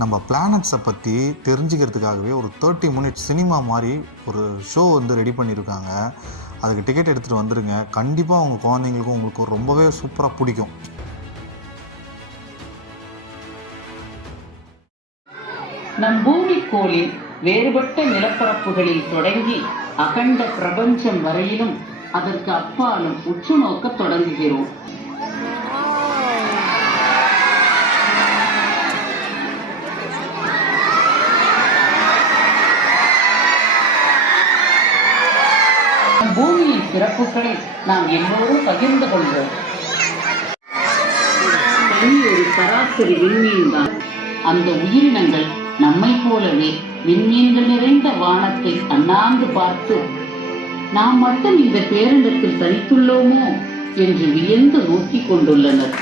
நம்ம பிளானட்ஸை பற்றி தெரிஞ்சுக்கிறதுக்காகவே ஒரு 30 மினிட்ஸ் சினிமா மாதிரி ஒரு ஷோ வந்து ரெடி பண்ணியிருக்காங்க. அதுக்கு டிக்கெட் எடுத்துகிட்டு வந்துடுங்க. கண்டிப்பாக உங்கள் குழந்தைங்களுக்கும் உங்களுக்கு ரொம்பவே சூப்பராக பிடிக்கும். நம் பூமிக்கோளின் வேறுபட்ட நிலப்பரப்புகளில் தொடங்கி அகண்ட பிரபஞ்சம் வரையிலும் அதற்கு அப்பாலும் உற்று நோக்க தொடங்குகிறோம். பூமியின் சிறப்புகளை நாம் எல்லோரும் பகிர்ந்து கொள்வோம். ஒரு சராசரி விண்மீன் தான். அந்த உயிரினங்கள் நம்மை போலவே விண்மீன்கள் நிறைந்த வானத்தை அண்ணாந்து பார்த்து நாம் மட்டும் இந்த பேரண்டத்தில் தனித்துள்ளோமோ என்று வியந்து நோக்கிக் கொண்டுள்ளனர்.